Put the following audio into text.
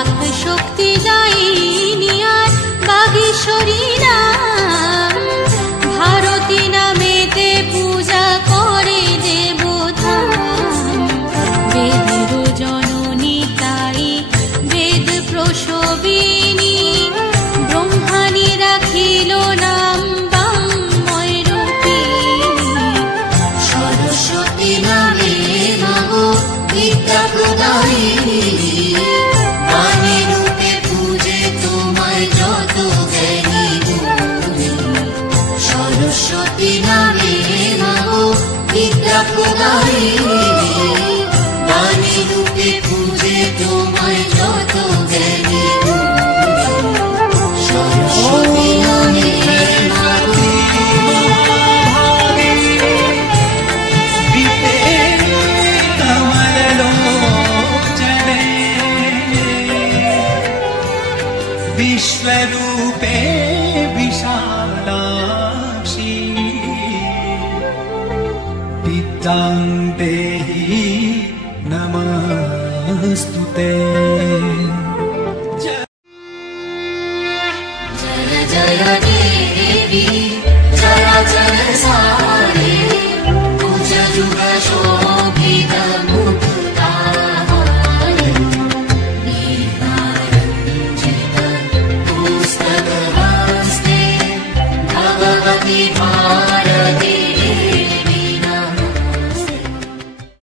বাক শক্তি দায়িনী আর বাগীশ্বরী নাম, ভারতী নামেতে পূজা করে দেবধাম। বেদের জননী তাই বেদ প্রসবিনী, ব্রহ্মাণী রাখিল নাম বাঙ্ময় রূপিণী। সরস্বতী নামে নমো বিদ্যা প্রদায়িনী, বাণী রূপে পূজে তোমায় যত জ্ঞানী গুণী। সরস্বতী নামে নমো বিদ্যা প্রদায়িনী, বাণী রূপে পূজে তোমায় যত জ্ঞানী গুণী। সরস্বতী নামে विश्वरूपे विशालाक्षी, विद्यां देहि नमस्तुते।